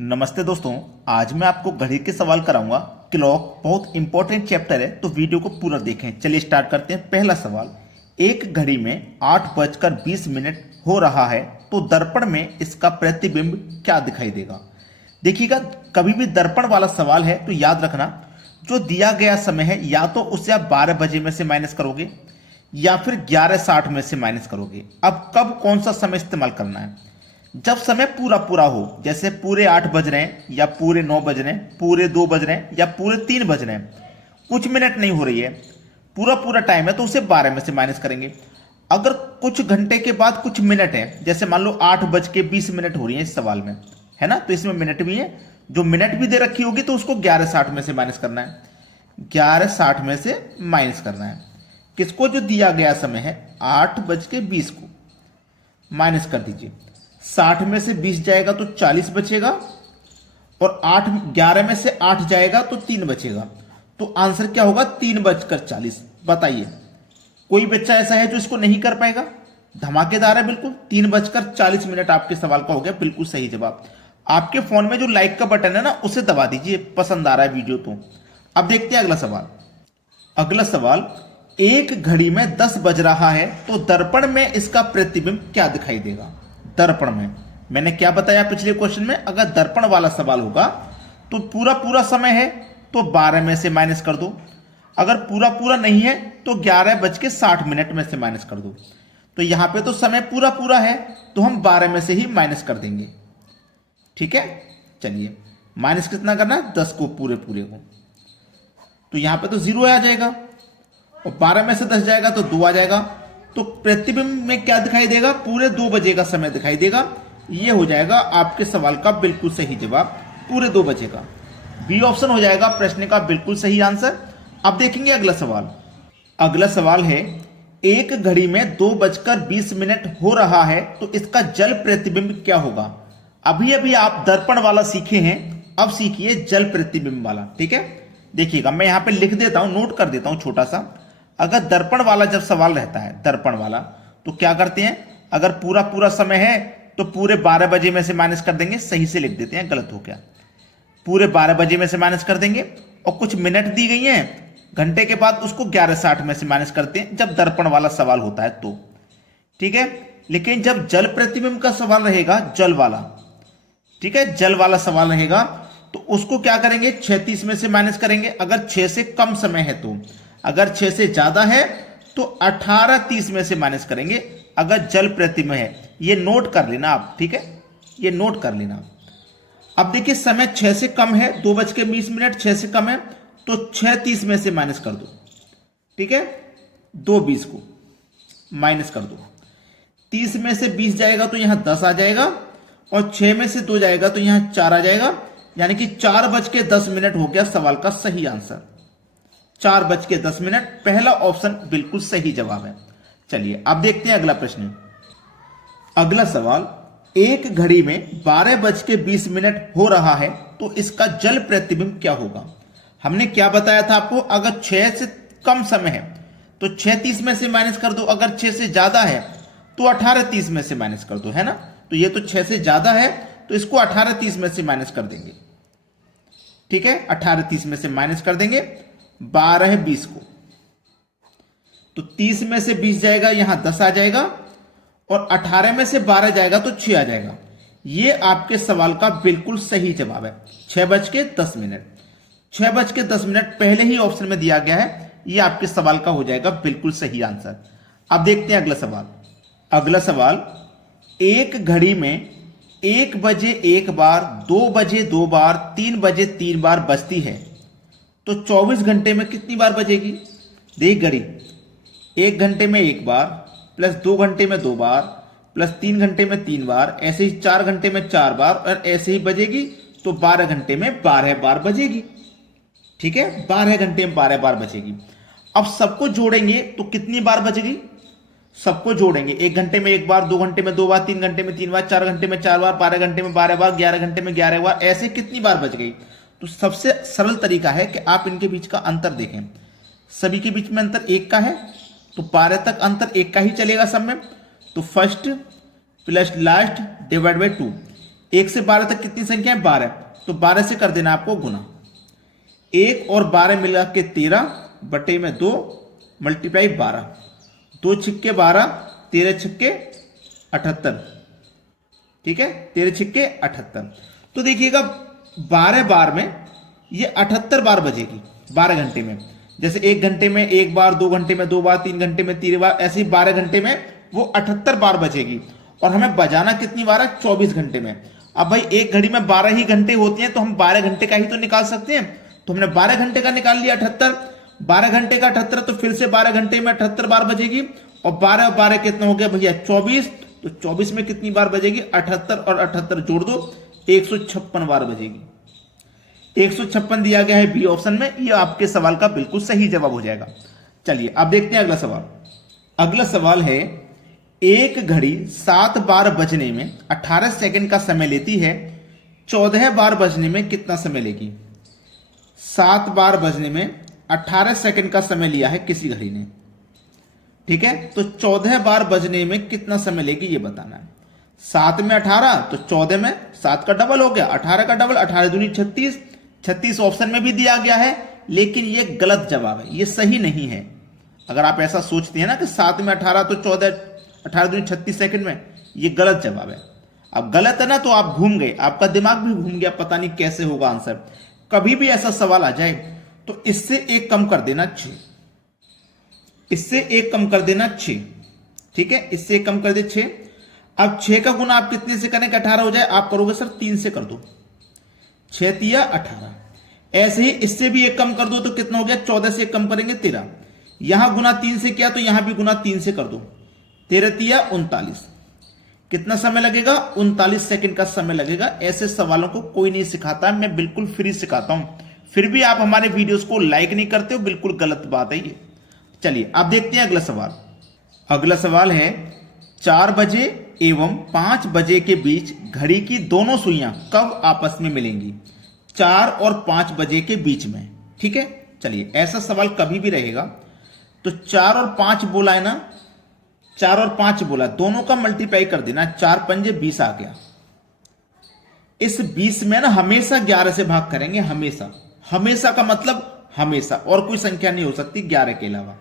नमस्ते दोस्तों। आज मैं आपको घड़ी के सवाल कराऊंगा। क्लॉक बहुत इंपॉर्टेंट चैप्टर है, तो वीडियो को पूरा देखें। चलिए स्टार्ट करते हैं। पहला सवाल, एक घड़ी में 8:20 हो रहा है, तो दर्पण में इसका प्रतिबिंब क्या दिखाई देगा। देखिएगा, कभी भी दर्पण वाला सवाल है तो याद रखना, जो दिया गया समय है या तो उसे आप 12 बजे में से माइनस करोगे या फिर 11:60 में से माइनस करोगे। अब कब कौन सा समय इस्तेमाल करना है? जब समय पूरा पूरा हो, जैसे पूरे 8 बज रहे हैं या पूरे 9 बज रहे हैं, पूरे 2 बज रहे हैं या पूरे 3 बज रहे हैं, कुछ मिनट नहीं हो रही है, पूरा पूरा टाइम है, तो उसे 12 में से माइनस करेंगे। अगर कुछ घंटे के बाद कुछ मिनट है, जैसे मान लो 8:20 हो रही है इस सवाल में, है ना, तो इसमें मिनट भी है, जो मिनट भी दे रखी होगी तो उसको 11:60 में से माइनस करना है। 11:60 में से माइनस करना है किसको? जो दिया गया समय है 8:20 को माइनस कर दीजिए। 60 में से 20 जाएगा तो 40 बचेगा, और 11 में से 8 जाएगा तो 3 बचेगा। तो आंसर क्या होगा? 3:40। बताइए, कोई बच्चा ऐसा है जो इसको नहीं कर पाएगा? धमाकेदार है बिल्कुल। 3:40 आपके सवाल का हो गया बिल्कुल सही जवाब। आपके फोन में जो लाइक का बटन है ना, उसे दबा दीजिए, पसंद आ रहा है वीडियो तो। अब देखते हैं अगला सवाल। अगला सवाल, एक घड़ी में 10 बज रहा है, तो दर्पण में इसका प्रतिबिंब क्या दिखाई देगा। दर्पण में मैंने क्या बताया पिछले क्वेश्चन में, अगर दर्पण वाला सवाल होगा तो पूरा पूरा समय है तो 12 में से माइनस कर दो, अगर पूरा पूरा नहीं है तो 11:60 में से माइनस कर दो। तो यहां पे तो समय पूरा पूरा है, तो हम 12 में से ही माइनस कर देंगे। ठीक है, चलिए माइनस कितना करना है? 10 को, पूरे पूरे को। तो यहां पे तो 0 आ जाएगा, और 12 में से 10 जाएगा तो 2 आ जाएगा। तो प्रतिबिंब में क्या दिखाई देगा? पूरे 2 बजे का समय दिखाई देगा। यह हो जाएगा आपके सवाल का बिल्कुल सही जवाब, पूरे 2 बजे का। बी ऑप्शन हो जाएगा प्रश्न का बिल्कुल सही आंसर। अब देखेंगे अगला सवाल। अगला सवाल है, एक घड़ी में 2:20 हो रहा है, तो इसका जल प्रतिबिंब क्या होगा। अभी अभी आप दर्पण वाला सीखे हैं, अब सीखिए जल प्रतिबिंब वाला। ठीक है, देखिएगा, मैं यहां पे लिख देता हूं, नोट कर देता हूं छोटा सा। अगर दर्पण वाला जब सवाल रहता है, दर्पण वाला, तो क्या करते हैं, अगर पूरा पूरा समय है तो पूरे 12 बजे में से माइनस कर देंगे। सही से लिख देते हैं, गलत हो गया। पूरे 12 बजे में से माइनस कर देंगे, और कुछ मिनट दी गई हैं घंटे के बाद, उसको 11:60 में से माइनस करते हैं जब दर्पण वाला सवाल होता है तो। ठीक है, लेकिन जब जल प्रतिबिंब का सवाल रहेगा, जल वाला, ठीक है, जल वाला सवाल रहेगा, तो उसको क्या करेंगे? 6:30 में से माइनस करेंगे, अगर 6 से कम समय है तो। अगर 6 से ज्यादा है तो 18:30 में से माइनस करेंगे, अगर जल प्रतिबिंब है। ये नोट कर लेना आप, ठीक है, ये नोट कर लेना। अब देखिए, समय 6 से कम है, 2:20, 6 से कम है, तो 6:30 में से माइनस कर दो। ठीक है, 2:20 को माइनस कर दो। 30 में से 20 जाएगा तो यहां 10 आ जाएगा, और 6 में से 2 जाएगा तो यहां 4 आ जाएगा, यानी कि 4:10 हो गया सवाल का सही आंसर। 4:10, पहला ऑप्शन बिल्कुल सही जवाब है। चलिए अब देखते हैं अगला प्रश्न। अगला सवाल, एक घड़ी में 12:20 हो रहा है, तो इसका जल प्रतिबिंब क्या होगा। हमने क्या बताया था आपको, अगर 6 से कम समय है तो 6:30 में से माइनस कर दो, अगर 6 से ज्यादा है तो 18:30 में से माइनस कर दो, है ना। तो ये तो 6 से ज्यादा है, तो इसको 18:30 में से माइनस कर देंगे। ठीक है, 18:30 में से माइनस कर देंगे 12:20 को, तो 30 में से 20 जाएगा, यहां 10 आ जाएगा, और 18 में से 12 जाएगा तो 6 आ जाएगा। ये आपके सवाल का बिल्कुल सही जवाब है। 6:10, 6:10 पहले ही ऑप्शन में दिया गया है, ये आपके सवाल का हो जाएगा बिल्कुल सही आंसर। अब देखते हैं अगला सवाल। अगला सवाल, एक घड़ी में 1 बजे 1 बार, 2 बजे 2 बार, 3 बजे 3 बार बजती है, तो 24 घंटे में कितनी बार बजेगी। देख घड़ी, 1 घंटे में 1 बार, प्लस 2 घंटे में 2 बार, प्लस 3 घंटे में 3 बार, ऐसे ही 4 घंटे में 4 बार, और ऐसे ही बजेगी, तो 12 घंटे में 12 बार बजेगी। ठीक है, 12 घंटे में 12 बार बजेगी। अब सबको जोड़ेंगे तो कितनी बार बजेगी, सबको जोड़ेंगे। 1 घंटे में 1 बार, 2 घंटे में 2 बार, 3 घंटे में 3 बार, 4 घंटे में 4 बार, 12 घंटे में 12 बार, 11 घंटे में 11 बार, ऐसे कितनी बार बच गई। तो सबसे सरल तरीका है कि आप इनके बीच का अंतर देखें। सभी के बीच में अंतर 1 का है, तो 12 तक अंतर 1 का ही चलेगा सब में। तो first plus last divide by 2, 1 से 12 तक कितनी संख्या है? 12। तो 12 से कर देना आपको गुना। 1 और 12 मिला के 13 बटे में 2 मल्टीप्लाई 12। 2 छिक्के 12, 13 छिक्के 78। ठीक है, 13 छिक्के 78। तो देखिएगा 12 बार में ये 78 बार बजेगी 12 घंटे में। जैसे 1 घंटे में 1 बार, 2 घंटे में 2 बार, 3 घंटे में 3 बार, ऐसे ही 12 घंटे में वो 78 बार बजेगी। और हमें बजाना कितनी बार है? 24 घंटे में। अब भाई एक घड़ी में 12 ही घंटे होती हैं, तो हम 12 घंटे का ही तो निकाल सकते हैं। तो हमने 12 घंटे का निकाल लिया 78। 12 घंटे का 78, तो फिर से 12 घंटे में 78 बार बजेगी। और 12 और 12 कितना हो गया भैया? 24। तो 24 में कितनी बार बजेगी? 78 और 78 जोड़ दो, 156 बार बजेगी। 156 दिया गया है बी ऑप्शन में। ये आपके सवाल का बिल्कुल सही जवाब हो जाएगा। चलिए अब देखते हैं अगला सवाल। अगला सवाल है, एक घड़ी 7 बार बजने में 18 सेकंड का समय लेती है, 14 बार बजने में कितना समय लेगी? 7 बार बजने में 18 सेकंड का समय लिया है किसी घड़ी ने, ठीक है। तो 14 बार बजने में कितना समय लेगी ये बताना है। 7 में 18, तो 14 में 7 का डबल हो गया, 18 का डबल, 18 दूनी 36। 36 ऑप्शन में भी दिया गया है, लेकिन ये गलत जवाब है, ये सही नहीं है। अगर आप ऐसा सोचते हैं ना कि 7 में 18 तो 14, 18 दूनी 36 सेकंड में, ये गलत जवाब है। अब गलत है ना, तो आप घूम गए, आपका दिमाग भी घूम गया, पता नहीं कैसे होगा आंसर। कभी भी ऐसा सवाल आ जाए तो इससे एक कम कर देना 6, इससे एक कम कर देना 6, ठीक है, इससे एक कम कर दे 6। अब 6 का गुना आप कितने से करें कि 18 हो जाए? आप करोगे सर 3 से कर दो, 6 तिया 18। ऐसे ही इससे भी एक कम कर दो तो कितना हो गया? 14 से एक कम करेंगे 13। यहां गुना 3 से किया तो यहां भी गुना 3 से कर दो, 13 तिया 39। कितना समय लगेगा? 39 सेकंड का समय लगेगा। ऐसे सवालों को कोई नहीं सिखाता, मैं बिल्कुल फ्री सिखाता हूं, फिर भी आप हमारे वीडियोस को लाइक नहीं करते हो, बिल्कुल गलत बात है ये। चलिए अब देखते हैं अगला सवाल। अगला सवाल है, 4 बजे एवं 5 बजे के बीच घड़ी की दोनों सुइयां कब आपस में मिलेंगी? 4 और 5 बजे के बीच में, ठीक है। चलिए ऐसा सवाल कभी भी रहेगा तो 4 और 5 बोला है ना, 4 और 5 बोला, दोनों का मल्टीप्लाई कर देना, 4 पंजे 20 आ गया। इस 20 में ना हमेशा 11 से भाग करेंगे, हमेशा। हमेशा का मतलब हमेशा, और कोई संख्या नहीं हो सकती 11 के अलावा।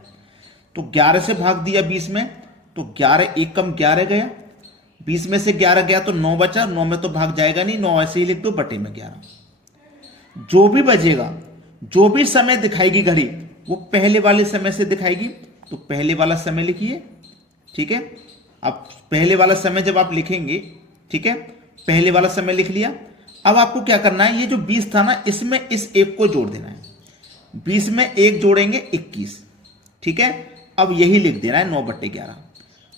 तो 11 से भाग दिया 20 में, तो 11 एक कम 11 गया, 20 में से 11 गया तो 9 बचा। 9 में तो भाग जाएगा नहीं, 9 ऐसे ही लिख दो बटे में 11। जो भी बजेगा, जो भी समय दिखाएगी घड़ी, वो पहले वाले समय से दिखाएगी। तो पहले वाला समय लिखिए, ठीक है। अब पहले वाला समय जब आप लिखेंगे, ठीक है, पहले वाला समय लिख लिया। अब आपको क्या करना है, ये जो 20 था ना, इसमें इस 1 को जोड़ देना है। 20 में 1 जोड़ेंगे 21, ठीक है। अब यही लिख देना है 9 बटे 11।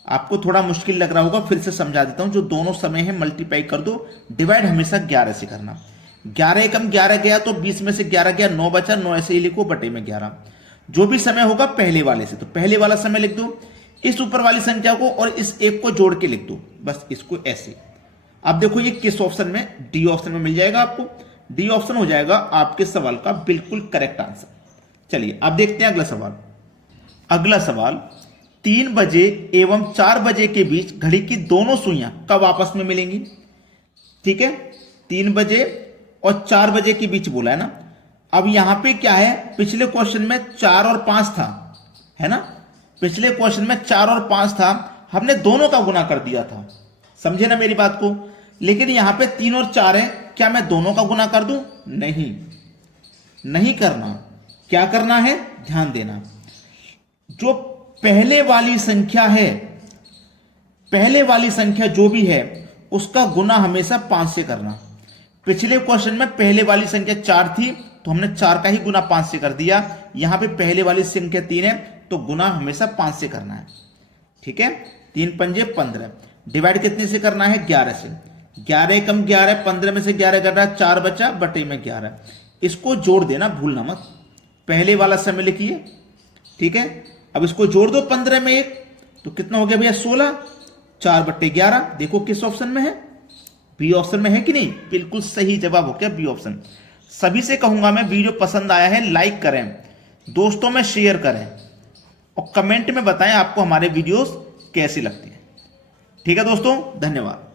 आपको थोड़ा मुश्किल लग रहा होगा, फिर से समझा देता हूं। जो दोनों समय है मल्टीप्लाई कर दो, डिवाइड हमेशा 11 से करना। 11 एकम 11 गया तो 20 में से 11 गया, 9 बचा, 9 ऐसे ही लिखो बटे में 11। जो भी समय होगा पहले वाले से, तो पहले वाला समय लिख दो, इस ऊपर वाली संख्या को और इस 1 को जोड़ के लिख दो, बस इसको ऐसे। अब देखो ये किस ऑप्शन में? डी ऑप्शन में मिल जाएगा आपको। डी ऑप्शन हो जाएगा आपके सवाल का बिल्कुल करेक्ट आंसर। चलिए अब देखते हैं अगला सवाल। अगला सवाल, 3 बजे एवं 4 बजे के बीच घड़ी की दोनों सुइयां कब आपस में मिलेंगी? ठीक है, 3 बजे और 4 बजे के बीच बोला है ना। अब यहां पे क्या है, पिछले क्वेश्चन में 4 और 5 था, है ना। पिछले क्वेश्चन में 4 और 5 था, हमने दोनों का गुना कर दिया था, समझे ना मेरी बात को। लेकिन यहां पे 3 और 4 है, क्या मैं दोनों का गुना कर दूं? नहीं, नहीं करना। क्या करना है, ध्यान देना। जो पहले वाली संख्या है, पहले वाली संख्या जो भी है, उसका गुना हमेशा 5 से करना। पिछले क्वेश्चन में पहले वाली संख्या 4 थी, तो हमने 4 का ही गुना 5 से कर दिया। यहां पे पहले वाली संख्या 3 है, तो गुना हमेशा 5 से करना है, ठीक है। 3 पंजे 15, डिवाइड कितने से करना है? 11 से। 11 कम 11, 15 में से 11 कर रहा है, 4 बचा बटे में 11। इसको जोड़ देना, भूलना मत। पहले वाला समय लिखिए, ठीक है। अब इसको जोड़ दो 15 में 1, तो कितना हो गया भैया? 16। 4 बटे 11, देखो किस ऑप्शन में है? बी ऑप्शन में है कि नहीं? बिल्कुल सही जवाब हो गया बी ऑप्शन। सभी से कहूंगा मैं, वीडियो पसंद आया है लाइक करें, दोस्तों में शेयर करें, और कमेंट में बताएं आपको हमारे वीडियोस कैसी लगती हैं। ठीक है दोस्तों, धन्यवाद।